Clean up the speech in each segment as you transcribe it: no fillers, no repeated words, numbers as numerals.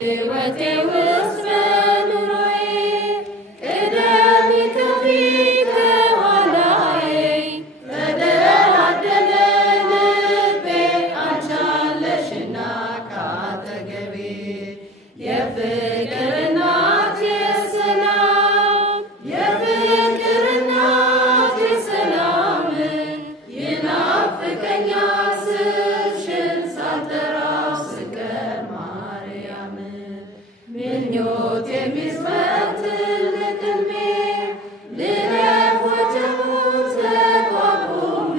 ሕይወቴ ውስጥ በኑሮዬ ቅደሚ ከፊት ከኋላዬ ተደላደለ ልቤ አንቺ አለሽና ካጠገቤ የፍቅር እናት የሰላም የፍቅር እናት የሰላም ይናፍቀኛል ስምሽን ሳልጠራው ስቀር ማርያም ምኞት የሚስመትልክ ሕልሜ ልለፍ ወጀቡን ተቋቁሜ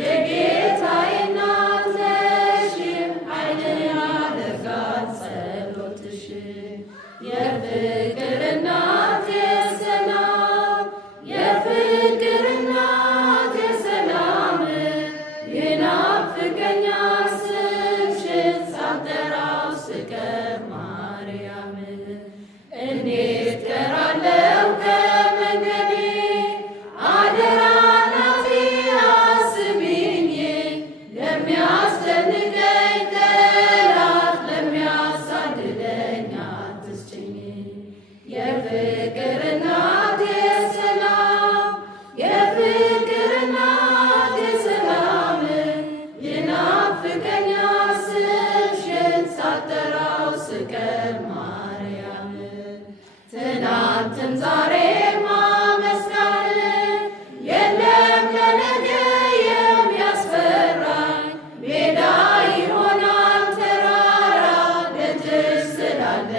የጌታዬ እናት ነሽ ኃይልን ያደርጋል ጸሎትሽ የፍቅር እናት የሰላም የፍቅር እናት የሰላም ይናፍቀኛል ስምሽን ሳልጠራው ስቀር ማርያም እንዴት ቀራለሁ ከመንገዴ አደራ እናቴ አስቢኝ ለሚያስጨንቀኝ ጠላት ለሚያሳድደኝ አትስጭኝ የፍቅር እናት የሰላም የፍቅር እናት የሰላም ይናፍቀኛል ስምሽን ሳልጠራው ስቀር ማርያም ትናንትም ዛሬም ማመስገን የለም ለነገ የሚያስፈራኝ ሜዳ ይሆናል ተራራ ደጅሽ ስላለ